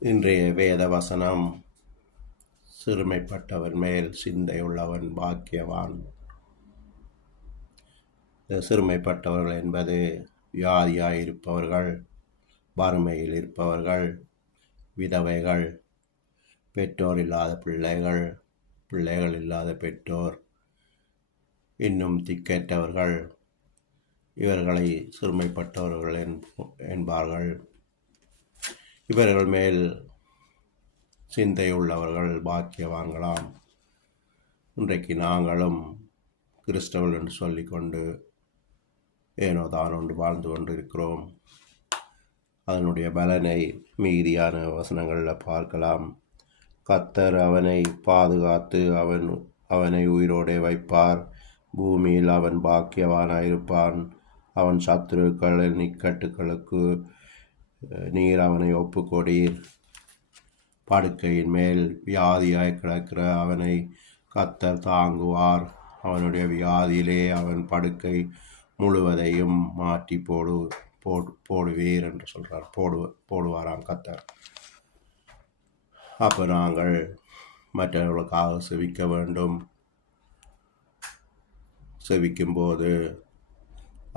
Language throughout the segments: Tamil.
இன்றைய வேத வசனம், சிறுமைப்பட்டவன் மேல் சிந்தையுள்ளவன் பாக்கியவான். சிறுமைப்பட்டவர்கள் என்பது வியாதியாயிருப்பவர்கள், வறுமையில் இருப்பவர்கள், விதவைகள், பெற்றோர் இல்லாத பிள்ளைகள், பிள்ளைகள் இல்லாத பெற்றோர், இன்னும் திக்கற்றவர்கள், இவர்களை சிறுமைப்பட்டவர்கள் என்பார்கள். இவர்கள் மேல் சிந்தையுள்ளவர்கள் பாக்கியவான்களாம். இன்றைக்கு நாங்களும் கிறிஸ்தவர்கள் என்று சொல்லிக்கொண்டு ஏனோ தான் ஒன்று வாழ்ந்து கொண்டிருக்கிறோம். அதனுடைய பலனை மீதியான வசனங்களில் பார்க்கலாம். கர்த்தர் அவனை பாதுகாத்து அவனை உயிரோடே வைப்பார். பூமியில் அவன் பாக்கியவானாயிருப்பான். அவன் சத்துருக்களின் இக்கட்டுகளுக்கு நீர் அவனை ஒப்புக்கொடீர். படுக்கையின் மேல் வியாதியாய் கிடக்கிற அவனை கர்த்தர் தாங்குவார். அவனுடைய வியாதியிலே அவன் படுக்கை முழுவதையும் மாற்றி போடுவீர் என்று சொல்கிறார். போடுவாராம் கர்த்தர். அப்போ நாங்கள் மற்றவர்களுக்காக செவிக்க வேண்டும். செவிக்கும்போது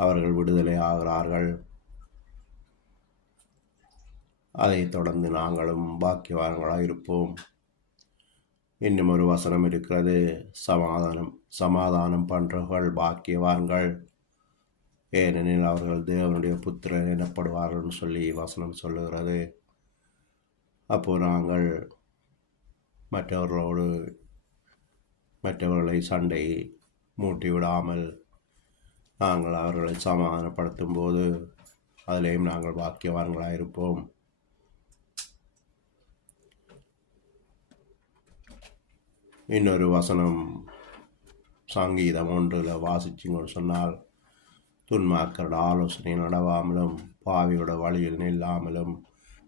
அவர்கள் விடுதலை ஆகிறார்கள். அதைத் தொடர்ந்து நாங்களும் பாக்கியவான்களாக இருப்போம். இன்னும் ஒரு வசனம் இருக்கிறது, சமாதானம் பண்றவர்கள் பாக்கியவான்கள், ஏனெனில் அவர்கள் தேவனுடைய புத்திரர் எனப்படுவார்கள் சொல்லி வசனம் சொல்லுகிறது. அப்போ நாங்கள் மற்றவர்களை சண்டை மூட்டி விடாமல் நாங்கள் அவர்களை சமாதானப்படுத்தும் போது அதிலேயும் நாங்கள் பாக்கியவான்களாக இருப்போம். இன்னொரு வசனம் சங்கீதம் 1 வாசிச்சுங்கன்னு சொன்னால், துன்மார்க்கரோட ஆலோசனை நடவாமலும், பாவியோட வழியில் நில்லாமலும்,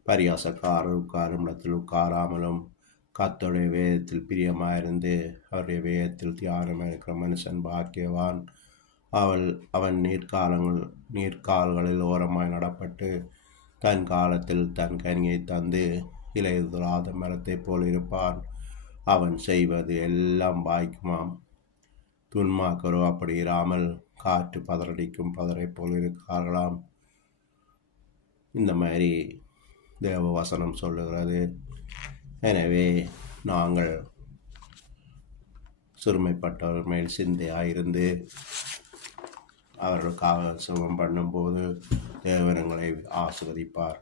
பரியாசக்காரர் உட்காரும் இடத்தில் உட்காராமலும், கர்த்தருடைய வேதத்தில் பிரியமாயிருந்து அவருடைய வேதத்தில் தியானமாக இருக்கிற மனுஷன் பாக்கியவான். அவன் நீர்க்கால்களில் ஓரமாய் நடப்பட்டு தன் காலத்தில் தன் கனியை தந்து இலையுதிராத மரத்தை போல் இருப்பான். அவன் செய்வது எல்லாம் வாய்க்குமாம். துன்மார்க்கரோ அப்படி இராமல் காற்று பதறடிக்கும் பதரை போல் இருக்கிறார்களாம். இந்த மாதிரி தேவ வசனம் சொல்லுகிறது. எனவே நாங்கள் சிறுமைப்பட்டவர் மேல் சிந்தையாயிருந்து அவர்களுக்காக சுகம் பண்ணும்போது தேவனங்களை ஆசீர்வதிப்பார்.